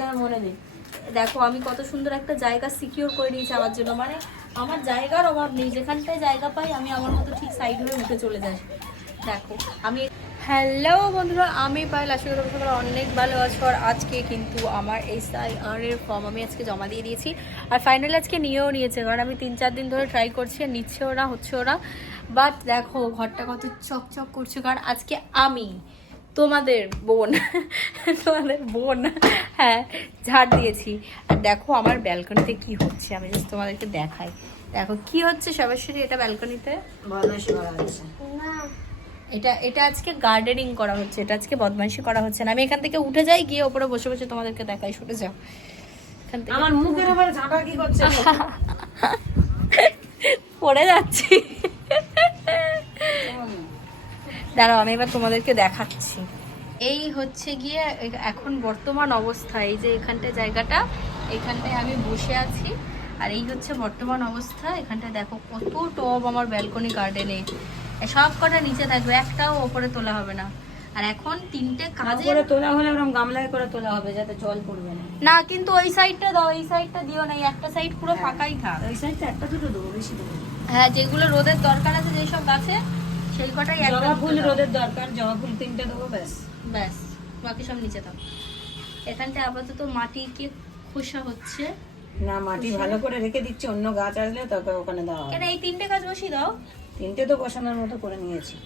জন্য মনে নেই। দেখো, আমি কত সুন্দর একটা জায়গা সিকিউর করে নিয়েছি আমার জন্য। মানে আমার জায়গার অভাব নেই, যেখানটায় জায়গা পাই, আমি আমার মতো ঠিক সাইড হয়ে উঠে চলে যাই। দেখো, আমি হ্যালো বন্ধুরা, আমি পাইল আশা করি তোমরা অনেক ভালো আছো। আর আজকে কিন্তু আমার এস আই আর এর ফর্ম আমি আজকে জমা দিয়ে দিয়েছি। আর ফাইনালি আজকে নিয়েও নিয়েছে, কারণ আমি তিন চার দিন ধরে ট্রাই করছি, আর নিচ্ছে ওরা হচ্ছে ওরা বাট দেখো, ঘরটা কত চকচক করছে, কারণ আজকে আমি তোমাদের বোন তোমাদের বোন হ্যাঁ ঝাড় দিয়েছি। আর দেখো আমার ব্যালকনিতে কি হচ্ছে আমি জাস্ট তোমাদেরকে দেখাই। দেখো কি হচ্ছে সরাসরি এটা ব্যালকনিতে? বদমাইশি করা হয়েছে এটা এটা আজকে গার্ডেনিং করা হচ্ছে এটা আজকে বদমাইশি করা হচ্ছে না। আমি এখান থেকে উঠে যাই গিয়ে ওপরে বসে বসে তোমাদেরকে দেখাই সরে যাও। এখান থেকে। আমার মুখের আবার ঝাঁটা কি করছে? পড়ে যাচ্ছি। দাঁড়াও আমি এবার তোমাদেরকে দেখাচ্ছি। এই হচ্ছে গিয়ে এখন বর্তমান অবস্থা এই যে এখানটায় জায়গাটা এখানটায় আমি বসে আছি। আর এই হচ্ছে বর্তমান অবস্থা এখানটায় দেখো কত টব আমার ব্যালকনি গার্ডেনে সব কটা নিচে থাকবে একটাও ওপরে তোলা হবে না। আর এখন তিনটে কাজে করে তোলা হলে ওরকম গামলায় করে তোলা হবে যাতে জল পড়বে না। না কিন্তু ওই সাইডটা দাও এই সাইডটা দিও না একটা সাইড পুরো ফাঁকাই থাক। ওই সাইডটা একটা দুটো দেবো বেশি দেবো হ্যাঁ যেগুলো রোদের দরকার আছে যেসব গাছে সেই কটাই জবা ফুল রোদের দরকার জবা ফুল তিনটে দেবো ব্যাস। ব্যাস বাকি সব নিচে দাও। এখানটা আপাতত মাটিকে খোসা হচ্ছে। না মাটি ভালো করে রেখে দিচ্ছি অন্য গাছ আসলে তবে ওখানে হবে। কেন এই তিনটে গাছ বসিয়ে দাও। তিনটে তো বসানোর মতো করে নিয়েছি।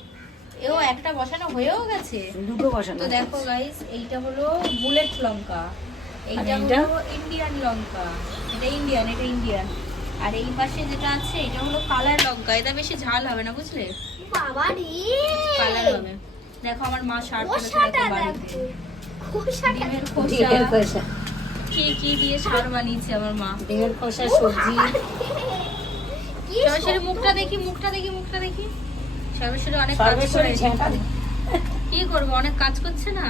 এও একটা বসানো হয়েও গেছে। দুটো বসানো তো দেখো গাইস এইটা হলো বুলেট লঙ্কা। এইটা এইটা? হলো ইন্ডিয়ান লঙ্কা। এটা ইন্ডিয়ান এটা ইন্ডিয়ান। আর এই পাশে যেটা আছে এটা হলো কালার লঙ্কা। এটা বেশি ঝাল হবে না বুঝলে? বাবা রে। কালার হবে দেখো আমার মা শার্ট খোসাটা দেখো খোসাটা ডিমের খোসা। খোসা। কি কি দিয়ে সার বানিয়েছে আমার মা? ডিমের খোসা সবজি। কি সরাসরি মুখটা দেখি মুখটা দেখি মুখটা দেখি। সরাসরি অনেক কাজ করে কি করব অনেক কাজ করছে না?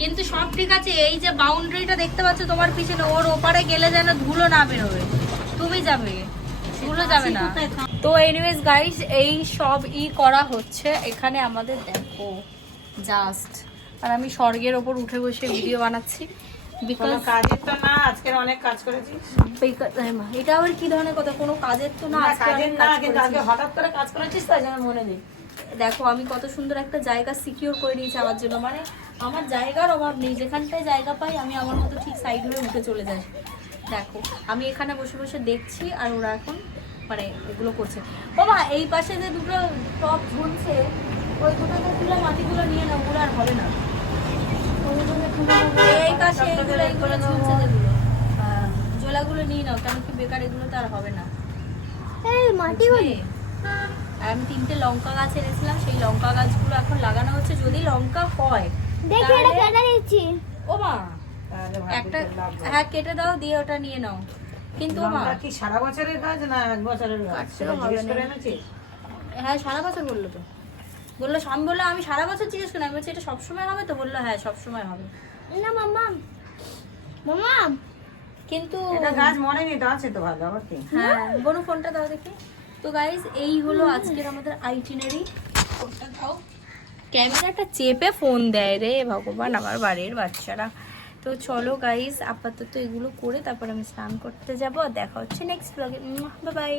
কিন্তু সব ঠিক আছে এই যে বাউন্ডারিটা দেখতে পাচ্ছ তোমার পিছনে ওর ওপারে গেলে যেন ধুলো না বেরোবে তুমি যাবে। ধুলো যাবে না। তো এনিওয়েজ গাইস এই সব ই করা হচ্ছে। এখানে আমাদের দেখো জাস্ট আর আমি স্বর্গের ওপর উঠে বসে ভিডিও বানাচ্ছি। বিকজ কাজের তো না আজকের অনেক কাজ করেছিস এটা আবার কি ধরনের কথা? কোনো কাজের তো না না কাজের না কিন্তু আজকে হঠাৎ করে কাজ করেছিস তাই জন্য মনে নেই। দেখো আমি কত সুন্দর একটা জায়গা সিকিউর করে নিয়েছি আমার জন্য। মানে আমার জায়গার অভাব নেই। যেখানটায় জায়গা পাই আমি আমার মতো ঠিক সাইড হয়ে উঠে চলে যাই। দেখো আমি এখানে বসে বসে দেখছি আর ওরা এখন মানে এগুলো করছে। বাবা এই পাশে যে দুটো টপ ঝুলছে ওই দুটো তুলে মাটিগুলো নিয়ে নাও ওগুলো আর হবে না। এই পাশে এইগুলো এইগুলো ঝুলছে যেগুলো হ্যাঁ। জোলাগুলো নিয়ে নাও কেন কি বেকার এগুলো তো আর হবে না। এই মাটি আমি তিনটে লঙ্কা গাছ এনেছিলাম সেই লঙ্কা গাছগুলো এখন লাগানো হচ্ছে। যদি লঙ্কা হয় দেখি এটা কেটে দিচ্ছি। ও মা একটা। হ্যাঁ কেটে দাও দিয়ে ওটা নিয়ে নাও। কিন্তু মা কি সারা বছরের কাজ না এক বছরের কাজ? হ্যাঁ সারা বছর বলল তো। বলল আমি বলল আমি সারা বছর জিজ্ঞেস করি আমি বলছি এটা সবসময় হবে তো? বলল হ্যাঁ সবসময় হবে। না মাম্মা মাম্মা। কিন্তু এটা গাছ মরেনি তো আছে তো ভালো আবার কি? হ্যাঁ বনু ফোনটা দাও দেখি। তো গাইজ এই হলো আজকের আমাদের আইটিনারি ফোনটা দাও। ক্যামেরাটা চেপে ফোন দেয় রে ভগবান আমার বাড়ির বাচ্চারা। তো চলো গাইজ আপাতত এগুলো করে তারপর আমি স্নান করতে যাব। আর দেখা হচ্ছে নেক্সট ব্লগে বাই বাই